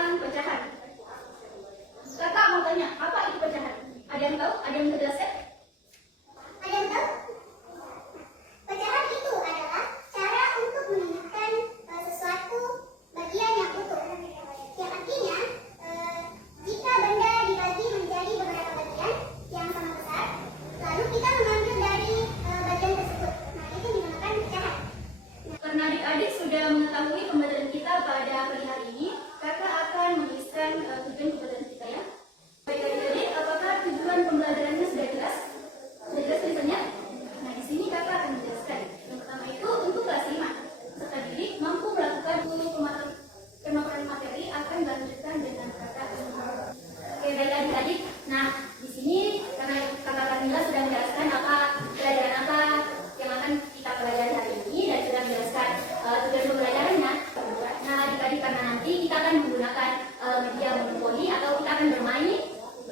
tentang pecahan. Kakak mau tanya, apa itu pecahan? Ada yang tahu? Ada yang bisa jelaskan? Ada yang tahu? Pecahan itu adalah cara untuk menunjukkan sesuatu bagian yang utuh. Yang artinya, jika benda dibagi menjadi beberapa bagian yang sama besar, lalu kita mengambil dari bagian tersebut. Nah, itu dinamakan pecahan. Karena adik-adik sudah mengetahui pembelajaran kita pada pagi hari ini, kakak akan menuliskan tujuan pembelajaran kita ya. Baik adik-adik, apakah tujuan pembelajarannya sudah jelas? Sudah jelas tulisannya? Nah, di sini kakak akan menjelaskan. Yang pertama itu untuk kelas 5. Serta didik mampu melakukan pemaparan materi akan dilanjutkan dengan kata. Oke, baik adik-adik. Nah, di sini karena kakak Kamila sudah menjelaskan apa pelajaran apa yang akan kita pelajari hari ini dan sudah menjelaskan tujuan pembelajarannya. Nah, adik-adik karena nanti kita akan menggunakan media monopoli atau kita akan bermain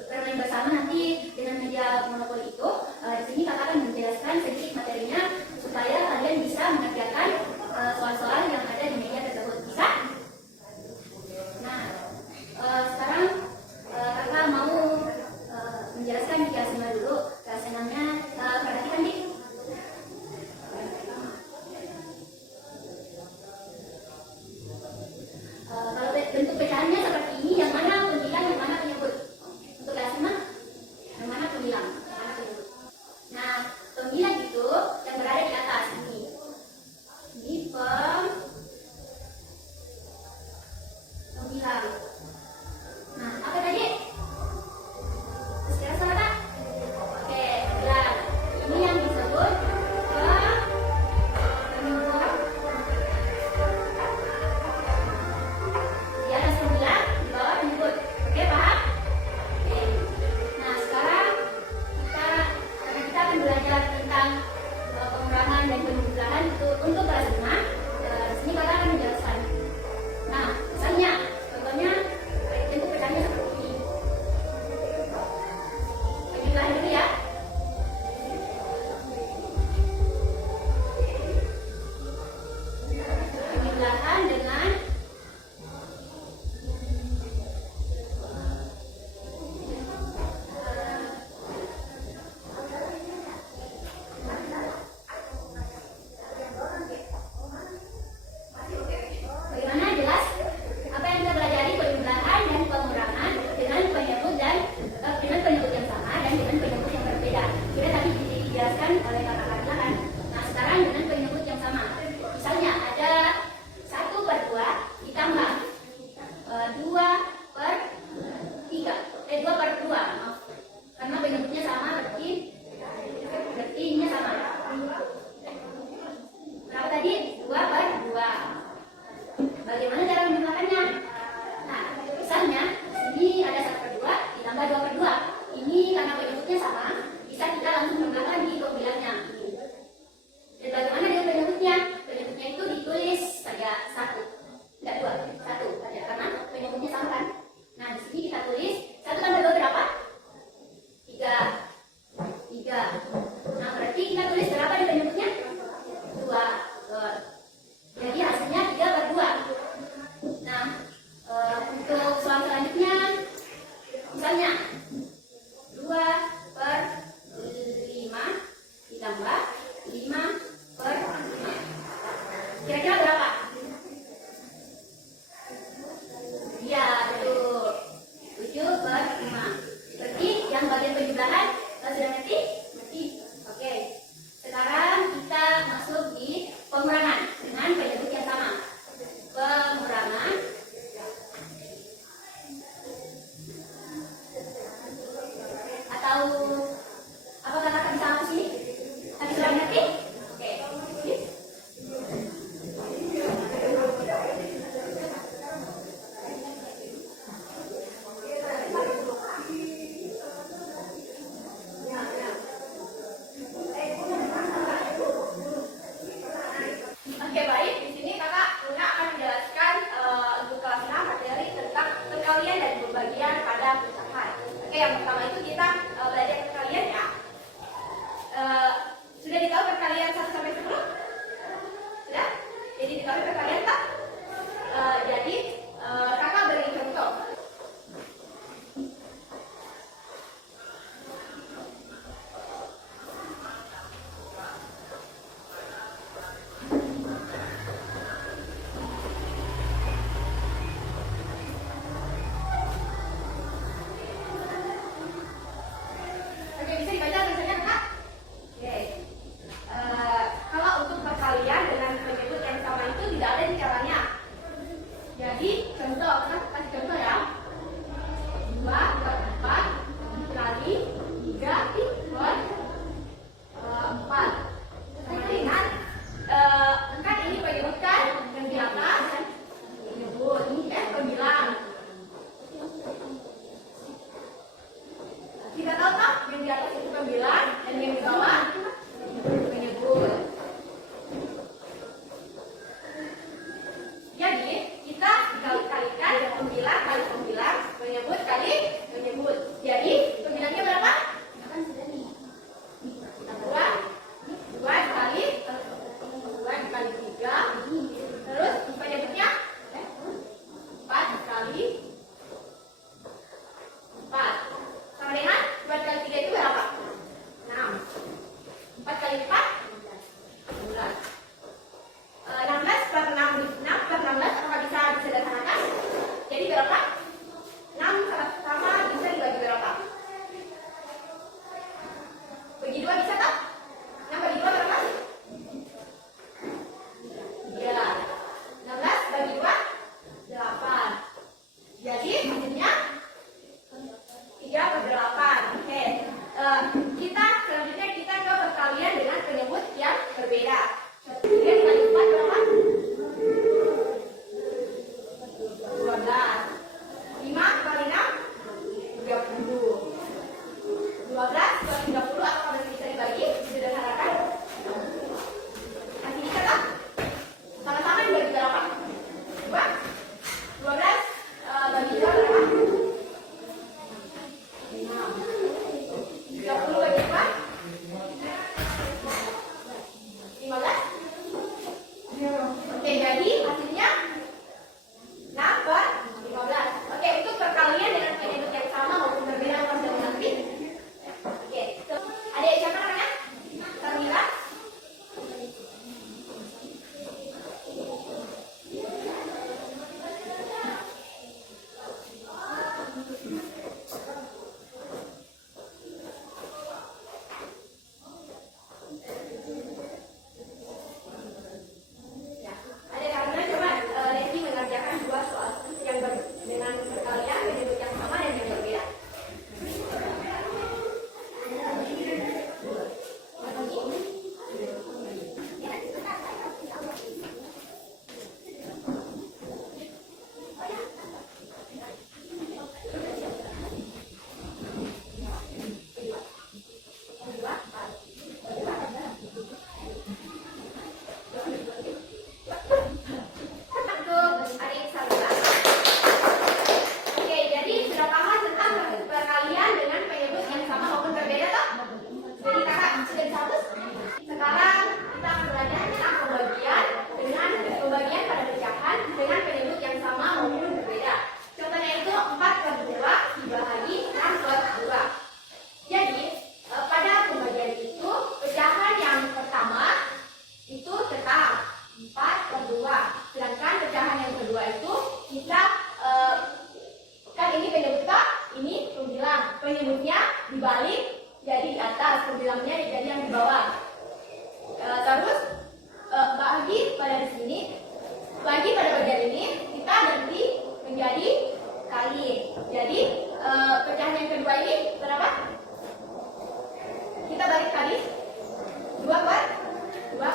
bersama nanti dengan media monopoli itu. Di sini kakak akan menjelaskan sedikit materinya supaya kalian bisa mengerjakan soal-soal yang ada di media tersebut. Bisa? Nah, sekarang kakak mau menjelaskan di kelas 5 dulu. Kelas 6-nya perhatikan nih. Kalau bentuk pecahannya seperti ini, yang mana pembilang, yang mana penyebut? Untuk kelas 5, yang mana pembilang, yang mana penyebut? Nah, pembilang itu yang berada di atas ini. Ini pembilang. Nah, apa tadi? Sekarang sama tak? Oke, pembilang. Ini yang disebut penyebut. Di atas pembilang, di bawah penyebut. Oke, paham? Oke. Nah, sekarang karena kita akan belajar tentang pengurangan dan penjumlahan untuk kelas 5. Di sini kakak akan menjelaskan. Nah, misalnya, contohnya bentuk pecahnya seperti ini. Penjumlahan dulu ya. Penjumlahan dengan bagaimana jelas apa yang kita pelajari, penjumlahan dan pengurangan dengan penyebut dan dengan penyebut yang sama dan dengan penyebut yang berbeda. Kita tadi dijelaskan oleh kakak Kamila kan. Nah, sekarang dengan penyebut yang sama. Misalnya ada 1/2 ditambah 2/3. 2/2. Maaf. Karena penyebutnya sama berarti ininya sama. Berapa tadi? 2/2. Bagaimana cara menjumlahkannya? Nah, misalnya ini ada 1/2 ditambah 2/2. Ini karena penyebutnya sama, bisa kita langsung menambahkan di pembilangnya. Dan bagaimana dengan penyebutnya? Penyebutnya itu ditulis saja 1, tidak 2, 1 saja karena penyebutnya sama kan. Nah, di sini kita tulis 1 tambah 2 berapa? 3. Nah, berarti kita tulis berapa di penyebutnya? 2. Jadi hasilnya 3/2. Nah, untuk soal selanjutnya, misalnya 2/5 ditambah 5/5. Kira-kira berapa? Iya, betul. 7/5. Berarti yang bagian penjumlahan sudah ngerti? Ngerti. Oke. Sekarang kita masuk di pengurangan dengan penyebut yang sama. Pengurangan atau apakah kakak bisa masuk sini? Tadi sudah ngerti? Oke. Oke, baik. Di sini kakak Luna akan menjelaskan untuk kelas 6 materi tentang perkalian dan pembagian pada pecahan. Oke, yang pertama itu kita belajar perkalian ya. Sudah ditahu perkalian 1 sampai 10? Sudah? Jadi ditahu perkalian tak? Jadi kakak beri contoh. Menyebut kali menyebut. Jadi pembilangnya berapa? Kan sudah nih. 2 dikali 3. Terus penyebutnya 4 dikali 4. Sama dengan 2 dikali 3 itu berapa? 6. 4 kali 4 16. 16 per 16 apakah bisa disederhanakan? Jadi berapa? 6 sama bisa dibagi berapa? Bagi 2 bisa tak? 6 bagi 2 berapa? 3. 16 bagi 2 8. Jadi hasilnya 3 per 8. Oke. Selanjutnya kita ke perkalian dengan penyebut yang berbeda. 3 dikali 4 berapa? 12. 5 kali 6 30. 12 kali 30 apakah masih bisa dibagi? Disederhanakan? Masih bisa tak? Sama-sama dibagi berapa? 2. 12 bagi 2 berapa? 6. 30 bagi 2 15. Oke, jadi hasilnya 6 per 15. Oke, untuk perkalian dengan penyebut yang sama maupun berbeda apa nanti. Oke, adik siapa namanya? Sarmila. Ya, adik karena coba Lesti mengerjakan 2 soal yang dengan perkalian penyebut yang sama dan yang berbeda. Untuk adik Sarmila. Oke, jadi sudah paham tentang perkalian dengan penyebut yang sama maupun berbeda toh? Jadi kakak sudah dihapus? Sekarang kita akan belajar tentang pembagian pada pecahan dengan penyebut yang sama maupun berbeda. Contohnya itu 4 per 2 dibagi 6 per 2. Jadi pada pembagian itu pecahan yang pertama itu tetap 4 per 2. Sedangkan pecahan yang kedua itu kita kan ini penyebut K, ini pembilang. Penyebutnya dibalik jadi di atas, pembilangnya jadi yang di bawah. Terus bagi pada di sini, bagi pada bagian ini kita ganti menjadi kali. Jadi pecahan yang kedua ini berapa? Kita balik kali 2 per 6.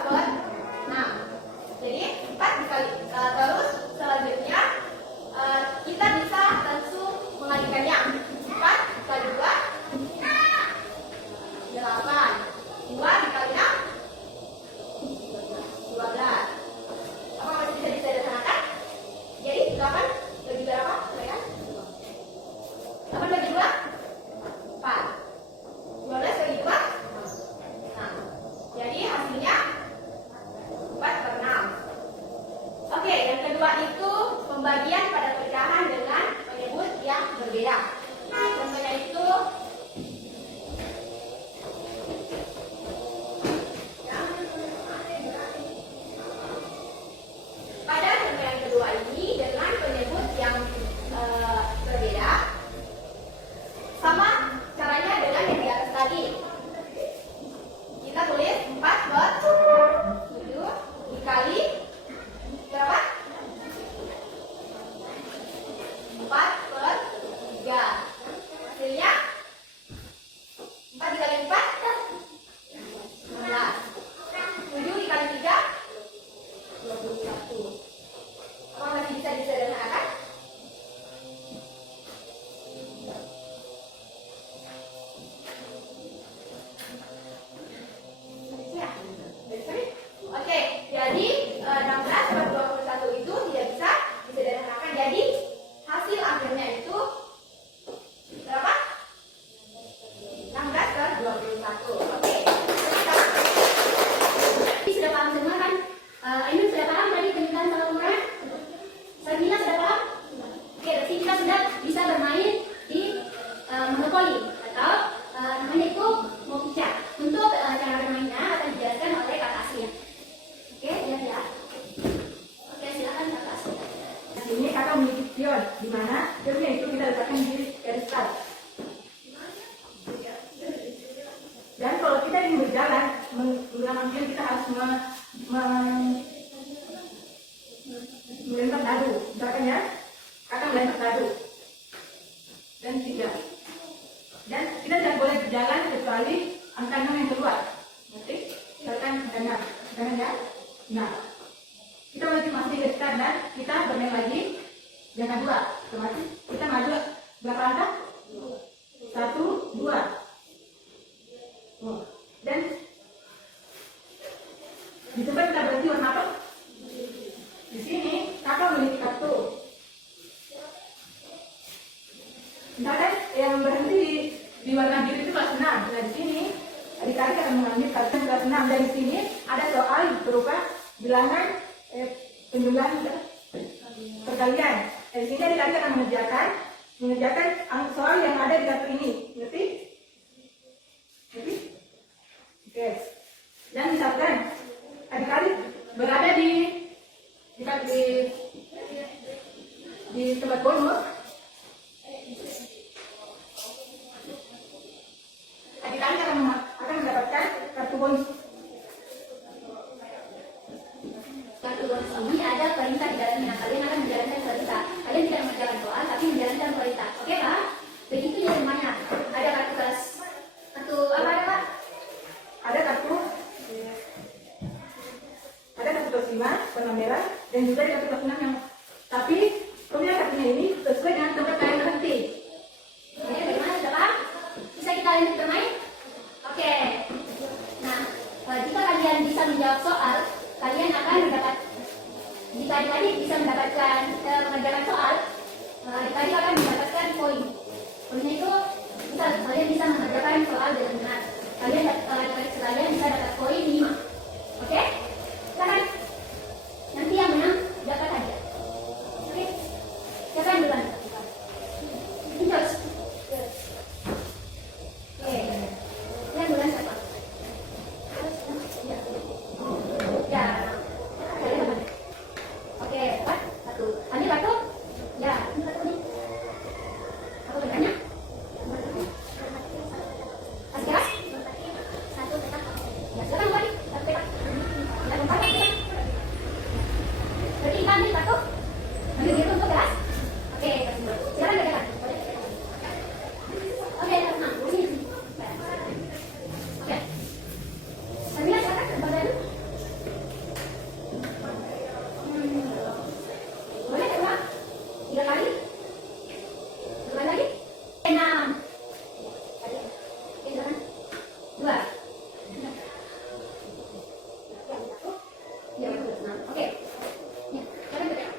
Jadi 4 dikali. Terus selanjutnya kita bisa langsung mengalikannya. 4 kali 2 8. 2 dikali 6 12. Apakah masih bisa disederhanakan? Jadi 8 bagi berapa? 8 bagi 2 4. 12 bagi 2 6. Jadi hasilnya 4 per 6. Oke, yang kedua itu pembagian pada pecahan dengan penyebut yang berbeda. Contohnya itu pada contoh yang kedua ini dengan penyebut yang berbeda, sama caranya dengan yang di atas tadi. Kita tulis 4 per 7 dikali berapa? 6 ion, di mana ionnya itu kita letakkan di garis start. Dan kalau kita ingin berjalan menggunakan ion, kita harus melempar dadu. Misalkan ya, kakak melempar dadu dan 3. Dan kita tidak boleh berjalan kecuali angka 6 yang keluar. Nanti misalkan angka 6, jangan ya. Nah, kita masih garis start dan kita bermain lagi. Jangan 2, otomatis kita maju berapa angka? 1, 2. Dan di tempat kita berhenti warna apa? Di sini kakak memiliki kartu. Misalkan yang berhenti di warna biru itu kelas 6. Nah di sini adik-adik akan mengambil kartu kelas 6. Dan di sini ada soal berupa bilangan penjumlahan perkalian. Di sini adik-adik akan mengerjakan soal yang ada di kartu ini. Ngerti? Ngerti? Oke. Dan misalkan adik-adik berada di tempat bonus, adik-adik akan mendapatkan kartu bonus. Kartu bonus ini ada perintah di dalamnya. Kalian akan menjalankan perintah. Kalian tidak mengerjakan soal, tapi menjalankan perintah. Oke Pak? Begitu ya semuanya. Ada kartu apa ada Pak? Ada kartu kelas 5 warna merah dan juga ada kartu kelas 6 yang tapi kemudian kartunya ini sesuai dengan tempat kalian berhenti. Oke, bagaimana sudah Pak? Bisa kita lanjut bermain? Oke. Nah, jika kalian bisa menjawab soal, kalian akan mendapat. Jika adik-adik bisa mendapatkan mengerjakan soal, adik-adik akan mendapatkan poin. Poinnya itu kalian bisa mengerjakan soal dengan benar. Adik-adik sekalian bisa dapat poin 5. Oke? Silakan. Nanti yang menang dapat hadiah. Oke? Siapa yang duluan? Terus. Oke. Yang duluan siapa? Ya. Oke, dapat 1. Ambil kartu? Ya, ini kartu nih. Apa bedanya? Masih keras? 1 petak. Ya, silakan kembali. 1 petak. Ya, kembali petak. Berarti kita ambil kartu? Ambil itu untuk keras? Oke, silakan kerjakan. Oke, nah, sini. Oke. Sambil silakan kembali. Boleh coba? 3 kali? 2 lagi? 6. Oke, silakan. 2. Ya, betul. 6. Oke. Ya, silakan kerjakan.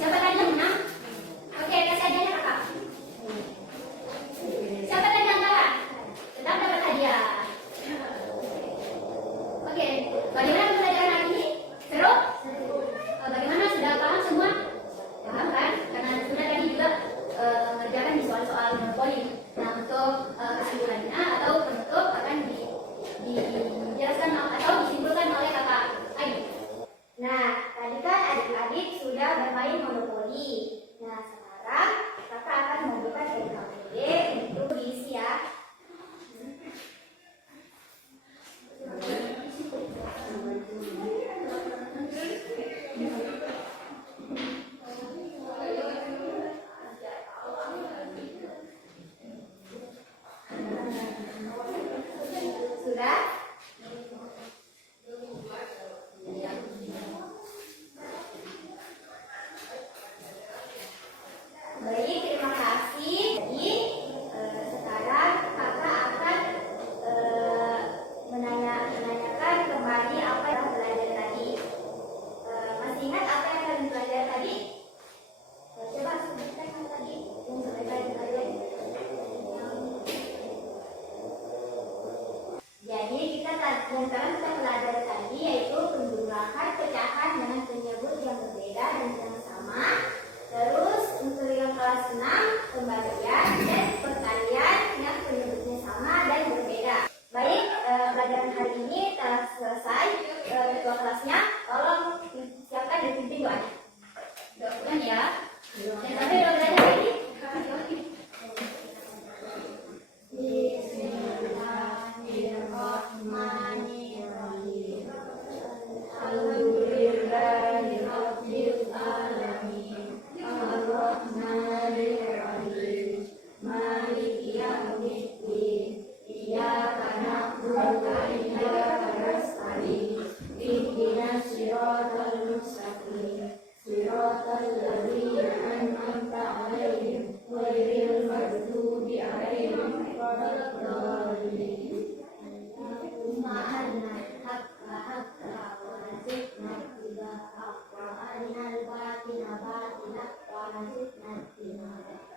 Siapa tadi yang menang? Oke, kasih hadiahnya kakak. Siapa tadi yang kalah? Tetap dapat hadiah. Oke, bagaimana pembelajaran hari ini? Seru? Bagaimana, sudah paham semua? Paham kan? Karena sudah tadi juga mengerjakan di soal-soal poin. Nah, untuk kesimpulannya atau penutup akan dijelaskan atau disimpulkan oleh kakak Ayu. Nah, tadi kan adik-adik sudah bermain monopoli. Nah, sekarang kakak akan membuka NKPD untuk diisi ya. Sudah? yang sekarang kita pelajari tadi yaitu penjumlahan pecahan dengan penyebut yang berbeda dan yang sama. Terus untuk yang kelas 6 pembagian dan perkalian yang penyebutnya sama dan berbeda. Baik, pelajaran hari ini telah selesai. Ketua kelasnya tolong siapkan dan pimpin doanya. Doakan ya. Dan sampai doakan hari ini. Bismillahirrahmanirrahim. Alhamdulillahirabbil alamin. Arrahmanirrahim. Maliki yaumiddin. Iyyaka na'budu wa iyyaka nasta'in. Ihdinas siratal mustaqim. Siratal ladzina an'amta 'alaihim ghairil maghdubi 'alaihim waladdallin. Ma'anna haqqa haqqa wa nazidna tiba'a wa arinal batina batina wa nazidna tiba'a.